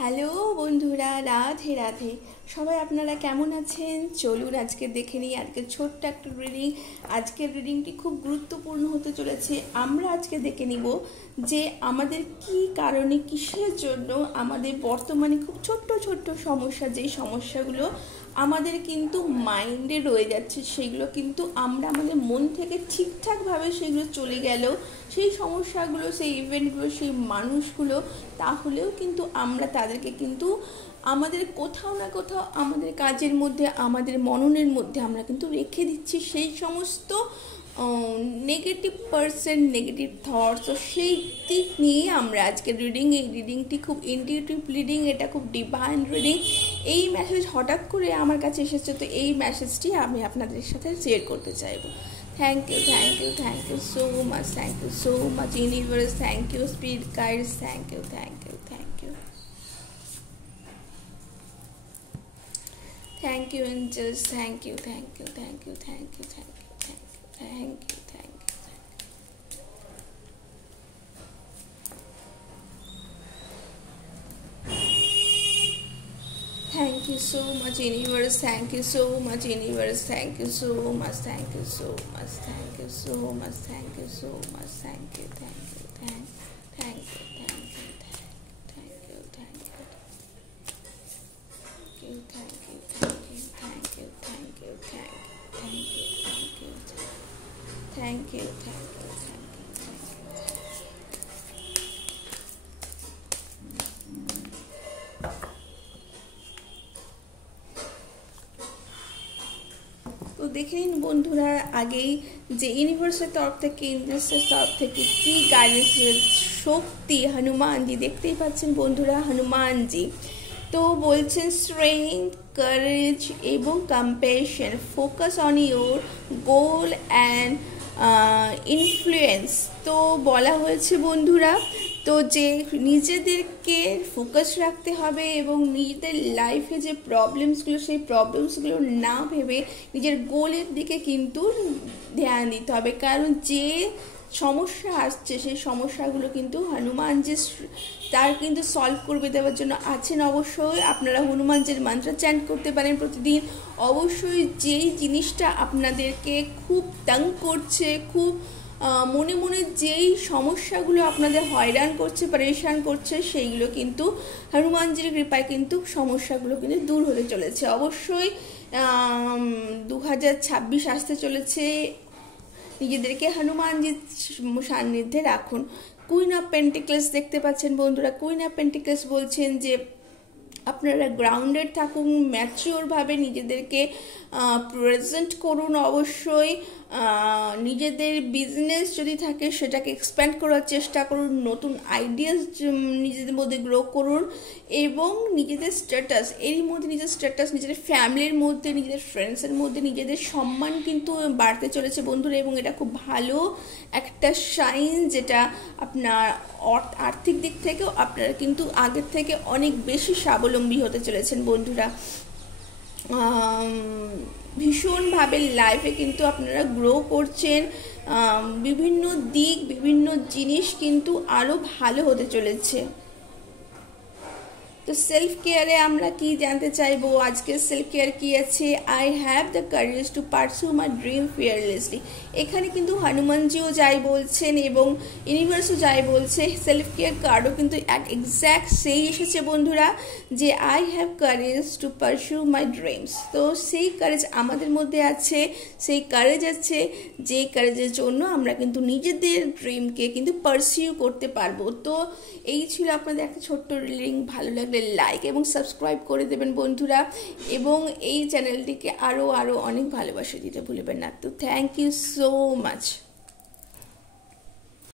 Hello বন্ধুরা, রাধে রাধে। সবাই আপনারা কেমন আছেন? চলুন আজকে দেখে নিই আজকে ছোট্ট একটা রিডিং। আজকের রিডিংটি খুব গুরুত্বপূর্ণ হতে চলেছে। আমরা আজকে দেখে নিব যে আমাদের কি কারণে, কিসের জন্য আমাদের বর্তমানে খুব ছোট্ট ছোট্ট সমস্যা, যেই সমস্যাগুলো আমাদের কিন্তু মাইন্ডে রয়ে যাচ্ছে, সেগুলো কিন্তু আমরা আমাদের মন থেকে ঠিকঠাকভাবে সেগুলো চলে গেলেও সেই সমস্যাগুলো, সেই ইভেন্টগুলো, সেই মানুষগুলো, তাহলেও কিন্তু আমরা তাদেরকে কিন্তু আমাদের কোথাও না কোথাও আমাদের কাজের মধ্যে, আমাদের মননের মধ্যে আমরা কিন্তু রেখে দিচ্ছি সেই সমস্ত নেগেটিভ পার্সন, নেগেটিভ থটস। তো সেই দিক নিয়ে আমরা আজকে রিডিং, এই রিডিংটি খুব ইনটিউটিভ রিডিং, এটা খুব ডিভাইন রিডিং। এই মেসেজ হঠাৎ করে আমার কাছে এসেছে, তো এই মেসেজটি আমি আপনাদের সাথে শেয়ার করতে চাইবো। Thank you, thank you, thank you so much, thank you so much universe, thank you spirit guides, thank you, thank you, thank you. Thank you angels, thank you, thank you, thank you, thank you, thank you, thank you, thank you, thank you, thank you. Thank you so much universe, thank you so much universe, thank you so much, thank you so much, thank you so much, thank you so much, thank you, thank you, thank you, thank you, thank you, thank you, thank you, thank you, thank you, thank you, thank you, thank you, thank you, thank you, thank you, thank you. তো দেখে নিন বন্ধুরা আগেই যে ইউনিভার্সের তরফ থেকে, ইন্দ্রের তরফ থেকে কি গাইডেন্সের শক্তি হনুমানজি, দেখতেই পাচ্ছেন বন্ধুরা হনুমানজি। তো বলছেন স্ট্রেংথ, কারেজ এবং compassion, focus on your goal and influence. তো বলা হয়েছে বন্ধুরা, তো যে নিজেদেরকে ফোকাস রাখতে হবে এবং নিজেদের লাইফে যে প্রবলেমসগুলো, সেই প্রবলেমসগুলো না ভেবে নিজের গোলের দিকে কিন্তু ধ্যান দিতে হবে। কারণ যে সমস্যা আসছে সেই সমস্যাগুলো কিন্তু হনুমানজি তার কিন্তু সলভ করবে দেওয়ার জন্য আছেন। অবশ্যই আপনারা হনুমানজির মন্ত্র চ্যান্ট করতে পারেন প্রতিদিন। অবশ্যই যেই জিনিসটা আপনাদেরকে খুব তং করছে, খুব মনে মনে যেই সমস্যাগুলো আপনাদের হয়রান করছে, পরেশান করছে, সেইগুলো কিন্তু হনুমানজির কৃপায় কিন্তু সমস্যাগুলো কিন্তু দূর হতে চলেছে। অবশ্যই 2026 আসতে চলেছে, নিজেদেরকে হনুমানজির সান্নিধ্যে রাখুন। কুইন অফ পেন্টিকলস দেখতে পাচ্ছেন বন্ধুরা। কুইন অফ পেন্টিকলস বলছেন যে আপনারা গ্রাউন্ডেড থাকুন, ম্যাচিওরভাবে নিজেদেরকে প্রেজেন্ট করুন। অবশ্যই নিজেদের বিজনেস যদি থাকে সেটাকে এক্সপ্যান্ড করার চেষ্টা করুন, নতুন আইডিয়াস নিজেদের মধ্যে গ্রো করুন এবং নিজেদের স্ট্যাটাস, এরই মধ্যে নিজের স্ট্যাটাস, নিজেদের ফ্যামিলির মধ্যে, নিজেদের ফ্রেন্ডসের মধ্যে নিজেদের সম্মান কিন্তু বাড়তে চলেছে বন্ধুরা। এবং এটা খুব ভালো একটা সাইন, যেটা আপনার আর্থিক দিক থেকেও আপনারা কিন্তু আগের থেকে অনেক বেশি স্বাবলম্বী হতে চলেছেন বন্ধুরা। ভীষণভাবে লাইফে কিন্তু আপনারা গ্রো করছেন, বিভিন্ন দিক, বিভিন্ন জিনিস কিন্তু আরও ভালো হতে চলেছে। তো সেলফ কেয়ারে আমরা কি জানতে চাইবো? আজকে সেলফ কেয়ার কি আছে? I have the courage to পারসু my dream fearlessly. এখানে কিন্তু হনুমানজিও যাই বলছেন এবং ইউনিভার্সও যাই বলছে। সেলফ কেয়ার কার্ডও কিন্তু এক্স্যাক্ট সেই এসেছে বন্ধুরা, যে I have courage to পারসু my dreams. তো সেই কারেজ আমাদের মধ্যে আছে, সেই কারেজ আছে যে কারেজের জন্য আমরা কিন্তু নিজেদের ড্রিমকে কিন্তু পারসিউ করতে পারবো। তো এই ছিল আপনাদের একটা ছোট্ট রিডিং। ভালো লাগলে লাইক এবং সাবস্ক্রাইব করে দেবেন বন্ধুরা, এবং এই চ্যানেলটিকে আরও অনেক ভালোবাসা দিতে ভুলবেন না। তো থ্যাংক ইউ সো মাচ।